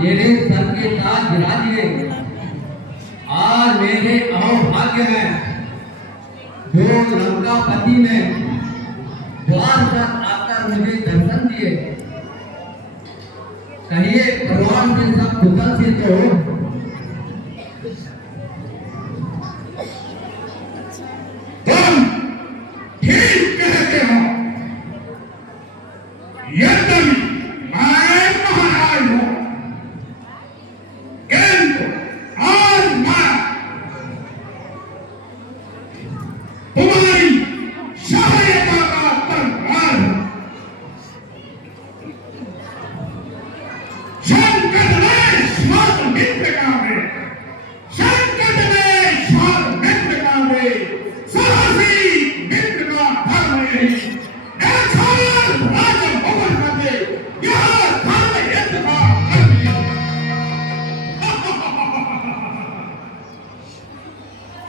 मेरे सर के ताज गिरा दिए। आज मेरे अहोभाग्य हैं जो लंकापति ने द्वार पर आकर मुझे दर्शन दिए। कहिए भगवान के सब कुशल से तो तुम ठीक कहते हो। यद्यपि मैं महाराज हूं, किंतु आज मैं तुम्हारी सहायता का तलवार हूं। संकट में साथ मित्र गावे, संकट में साथ मित्र गावे, साहसी मित्र का धर्म यही।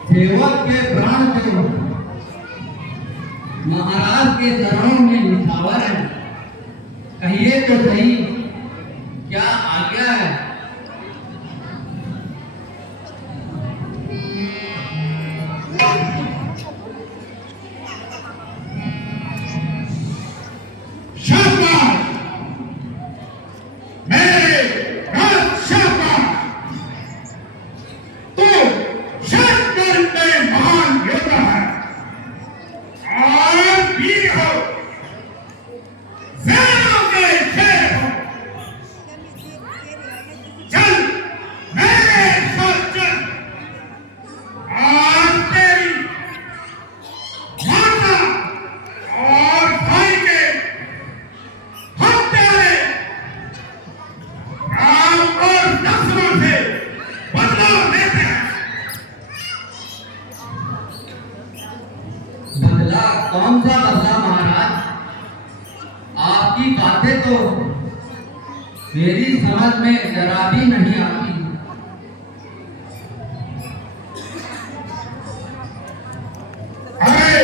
सेवक के प्राण को महाराज के चरणों में निछावर है। कहिए तो सही क्या आज्ञा है? बदला? कौन सा बदला महाराज? आपकी बातें तो मेरी समझ में जरा भी नहीं आती। अरे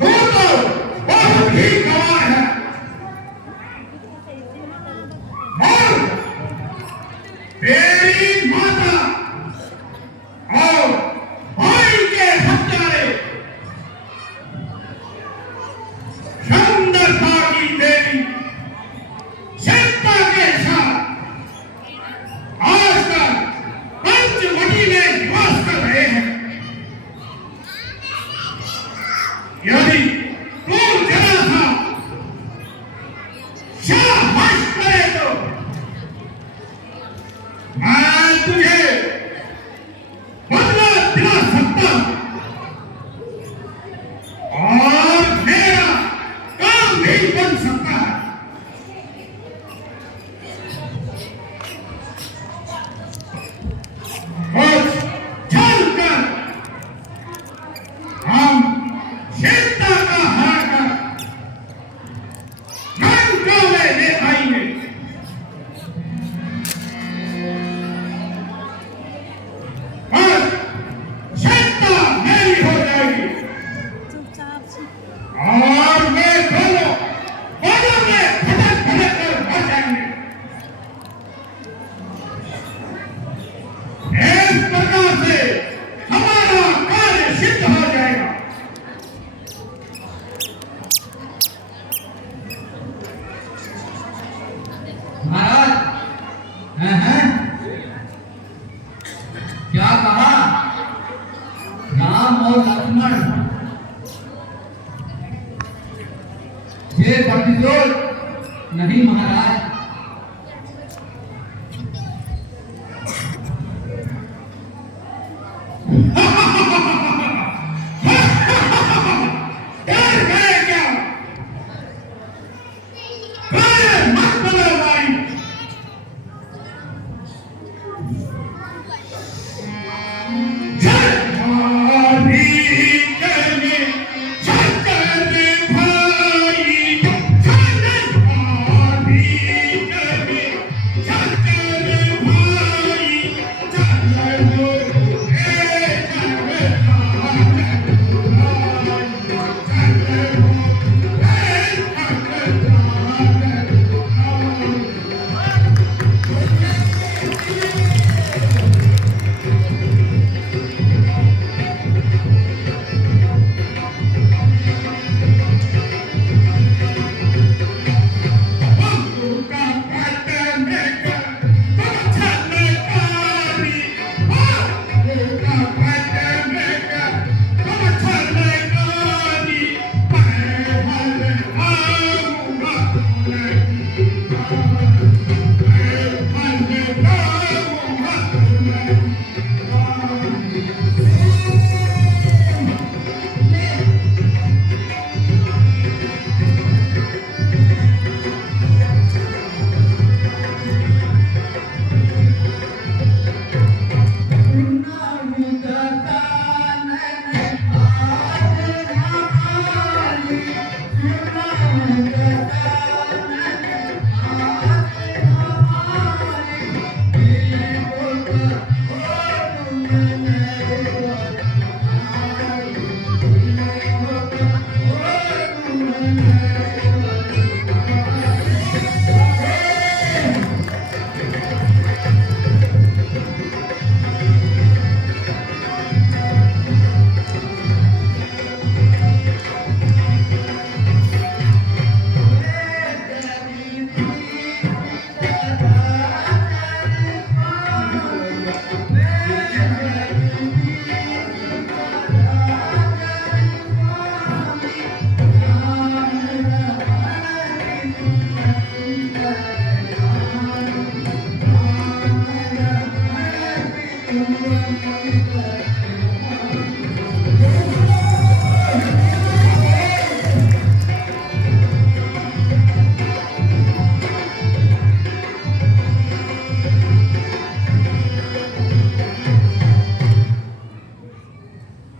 तू तो बहुत ही गवार है। और तेरी माता और भाई के हत्यारे सुंदरता की देवी सीता के साथ आजकल पंचवटी में निवास कर रहे हैं। यदि तू जरा सा शाबाश करे तो मैं तुझे बदला दिला सकता हूं और मेरा काम भी बन सकता है। कुछ चलकर हम सीता का हराकर लंका में ले आएंगे। और सीता मेरी हो जाएगी और वे दोनों बाजों में भटक भटक कर मर जाएंगे। इस प्रकार से हमारा कार्य सिद्ध हो जाएगा। महाराज हैं? क्या कहा? राम और लक्ष्मण ये प्रतिशोध नहीं महाराज।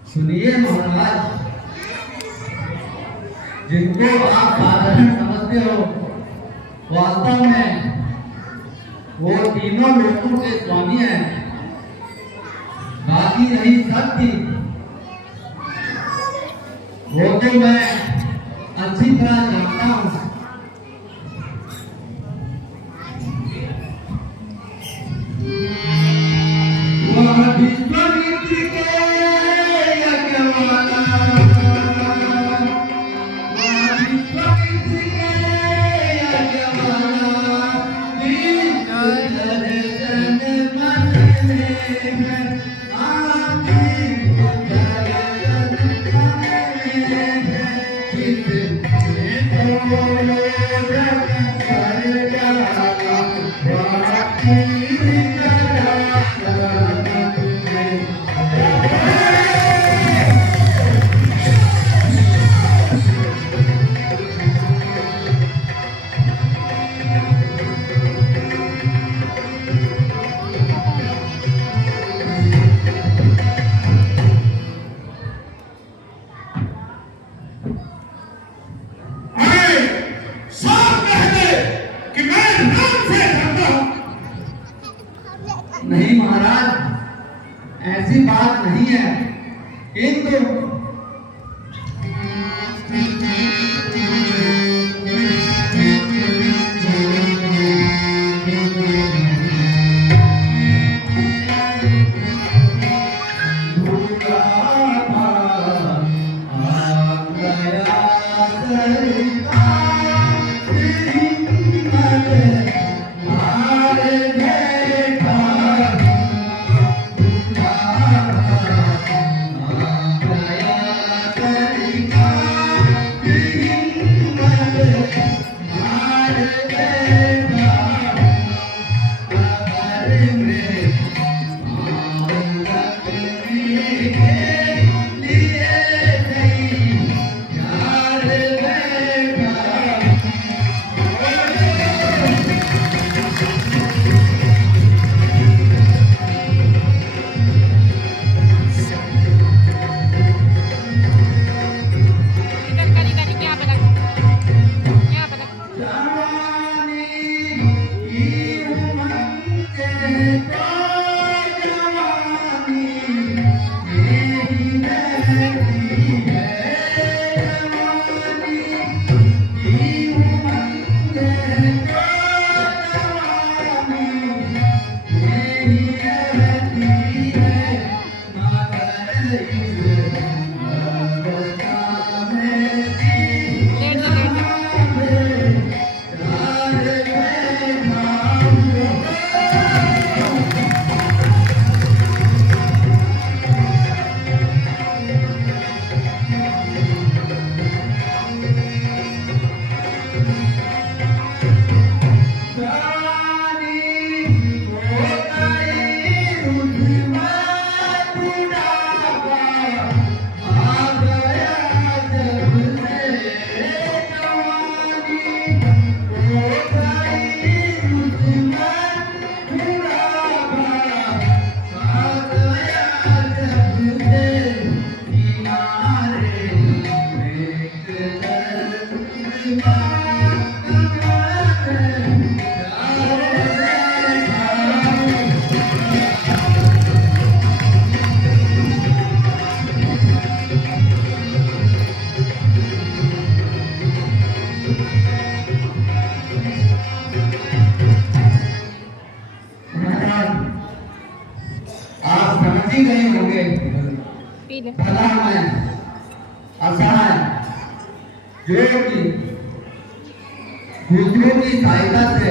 सुनिए महाराज, जिनको आप साधारण समझते हो, वास्तव में वो तीनों लोगों के स्वामी हैं। बाकी रही शक्ति, वो तो मैं अच्छी तरह जानता हूँ। वह विश्वामित्र के यज्ञवाला, वह विश्वामित्र के यज्ञवाला, दर्शन मन में आती नहीं महाराज, ऐसी बात नहीं है, किंतु आप समझ ही गए होंगे भला मैं असहाय जो कि दूसरों की सहायता से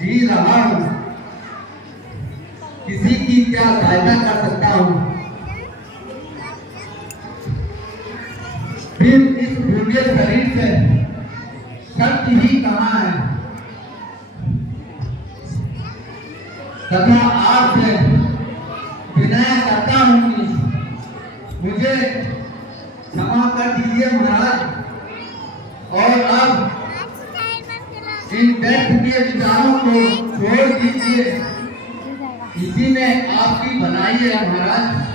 जी रहा हूँ, किसी की क्या सहायता कर सकता हूँ। फिर इस भूखे शरीर से शक्ति ही कहाँ है तथा आपसे विनय करता हूँ कि मुझे क्षमा कर दीजिए महाराज, और अब इन व्यर्थ के विचारों को छोड़ दीजिए, इसी में आपकी भलाई है महाराज।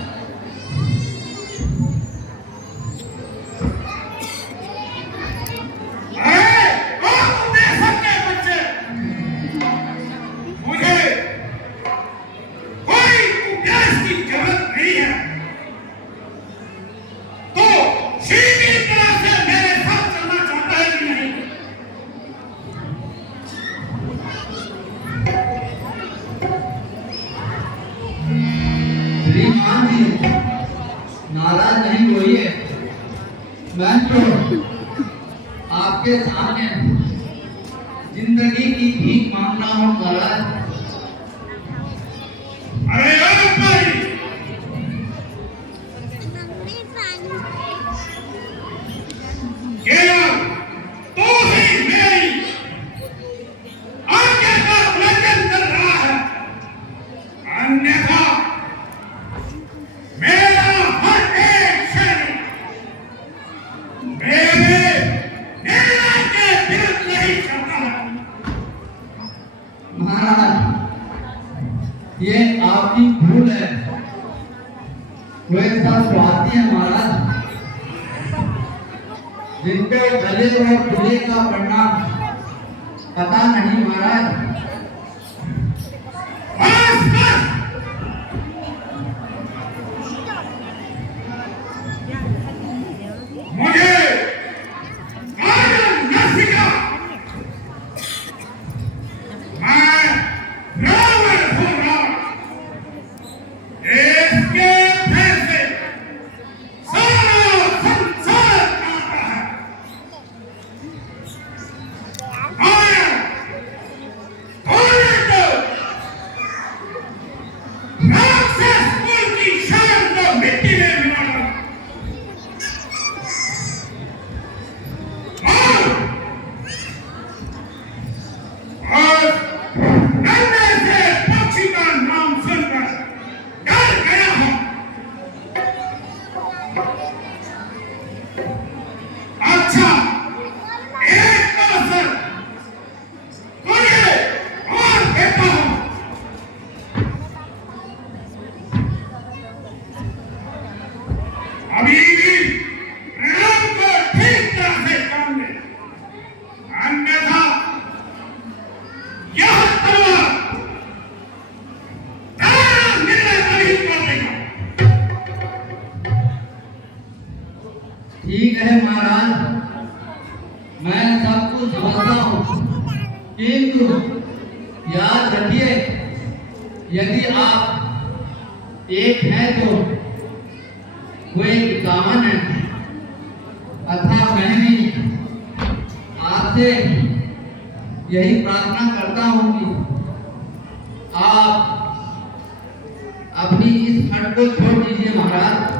श्रीमान जी नाराज नहीं होइए, मैं तो आपके सामने जिंदगी की भीख मांग रहा हूँ महाराज। अरे भाई, केवल तू ही मेरी आज्ञा का उल्लंघन कर रहा है, अन्यथा मेरा हर एक सैनिक मेरे निर्णय के विरुद्ध नहीं चलता है। महाराज ये आपकी भूल है, वो ऐसा स्वार्थी है महाराज, जिनके गले और दिले का परिणाम पता नहीं महाराज। बस बस, मुझे काजल न सिखा, मैं रावण हूँ रावण, इसके फैसले सारा संसार कांपता है। माया होने को राक्षस कुल की शान को मिट्टी में मिला दो। और नन्हे से पक्षी का नाम सुनकर डर गया हूँ। अच्छा, एक अवसर तुझे और देता हूँ। अभी भी प्रणाम को ठीक तरह से काम ले, अन्यथा यह तलवार तेरा निर्णय नहीं कर देगा। ठीक है महाराज, मैं सब कुछ समझता हूँ, किंतु याद रखिए यदि आप एक हैं तो वे 51 है। अतः मैं भी आपसे यही प्रार्थना करता हूँ कि आप अपनी इस हट को छोड़ दीजिए महाराज।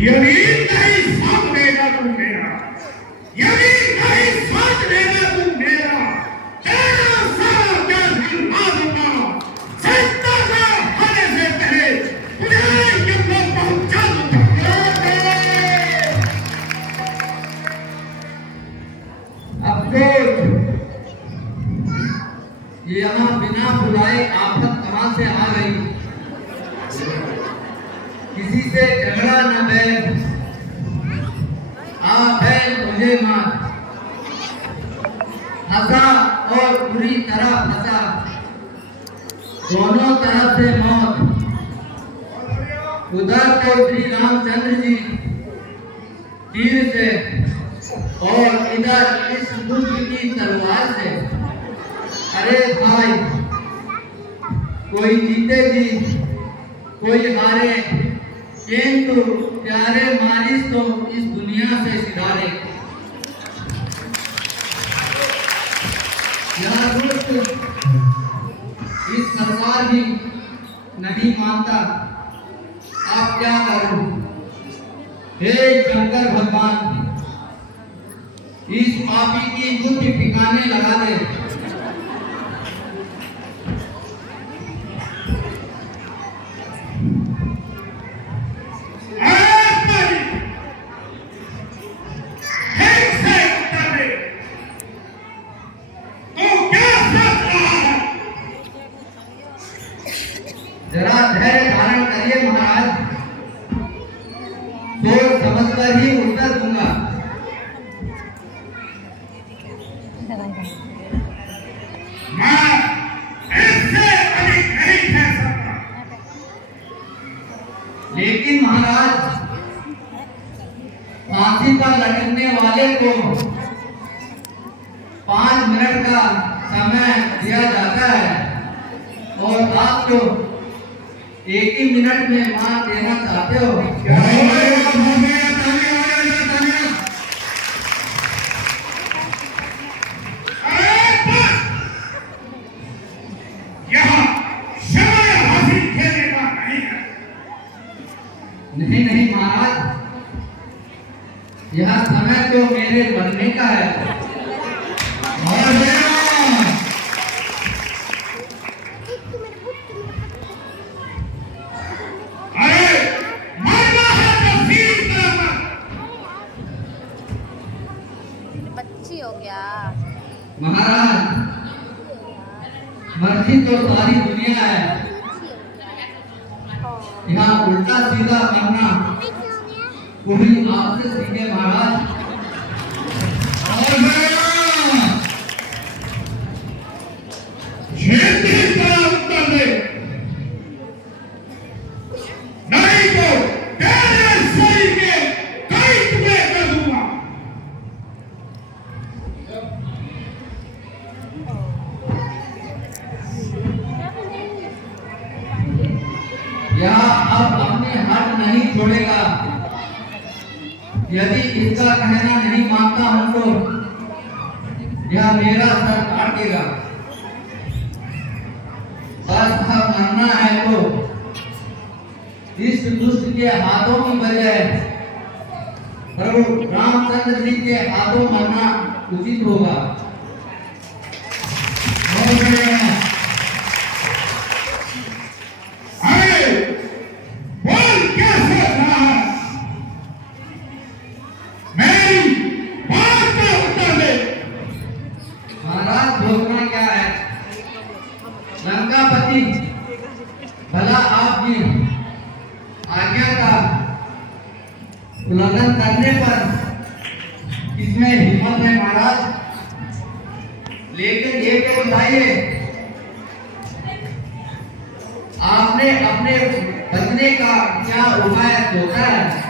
यदि नहीं साथ देगा तू मेरा, यदि नहीं साथ देगा तू मेरा, तेरा सारा जग हिला दूंगा। सत्ता का होने से पहले तुझे यहां पहुंचा दूंगा। अफसोस, ये यहाँ बिना बुलाए आफत कहां से आ गई। किसी से झगड़ा न बैठ, आप है मुझे मार। हंसा और पूरी तरह फंसा, दोनों तरफ से मौत। उधर तो श्री रामचंद्र जी तीर से और इधर इस दुष्ट की तलवार से। अरे भाई, कोई जीते जी कोई हारे, किंतु प्यारे मारिस तो इस दुनिया से सिधारे। यह दुष्ट इस सरकार भी नहीं मानता, आप क्या करूं। हे शंकर भगवान, इस पापी की बुद्धि ठिकाने लगा दे। जरा धैर्य धारण करिए महाराज, सोच समझकर ही उत्तर दूंगा। मैं इससे अधिक नहीं कह सकता। लेकिन महाराज, फांसी पर लटकने वाले को 5 मिनट का समय दिया जाता है और आप तो 1 ही मिनट में मार देना चाहते हो। यहाँ समय हासिल खेलने का नहीं है। नहीं नहीं महाराज, यह समय तो मेरे बनने का है। बच्ची हो गया महाराज, मर्जी तो सारी दुनिया है, यहाँ उल्टा सीधा करना कोई आपसे सीखे महाराज। उत्तर दे, नहीं तो तेरे शरीर के कई टुकड़े कर दूंगा। यह अब अपने हाथ नहीं छोड़ेगा। यदि इसका कहना नहीं मानता हूं तो यह मेरा सर काटेगा। बस अब मरना है तो इस दुष्ट के हाथों की बजाय प्रभु रामचंद्र जी के हाथों मरना उचित होगा। लंकापति, भला आपकी आज्ञा का उल्लंघन करने पर इसमें हिम्मत है महाराज, लेकिन ये तो बताइए, आपने अपने बचने का क्या उपाय सोचा है?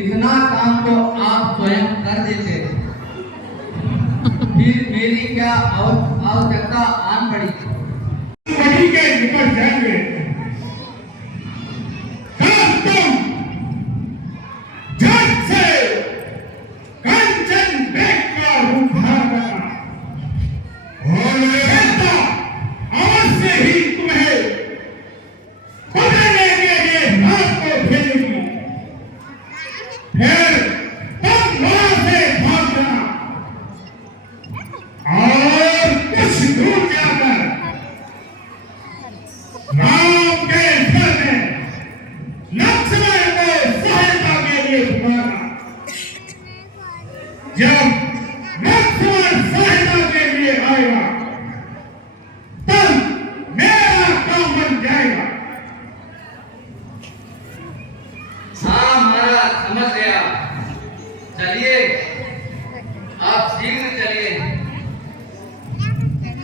इतना काम तो आप स्वयं कर देते, फिर मेरी क्या आवश्यकता आन पड़ी? नदी के निकट जाएंगे, तुम झट से कंचन बेग का रूप धारण करना और अवश्य ही तुम्हें पकड़ने के लिए रात को भेजेगी। फिर तुम वहां से भागना और कुछ दूर जाकर राम के घर में लक्ष्मण को सहायता के लिए बुलाना। जब लक्ष्मण सहायता के लिए आएगा तब मेरा काम बन जाएगा। हाँ महाराज, समझ गया। चलिए, आप शीघ्र चलिए।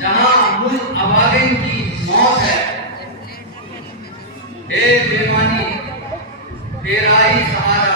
जहाँ मुझ अभागिन की मौत है, हे बेमानी, तेरा ही सहारा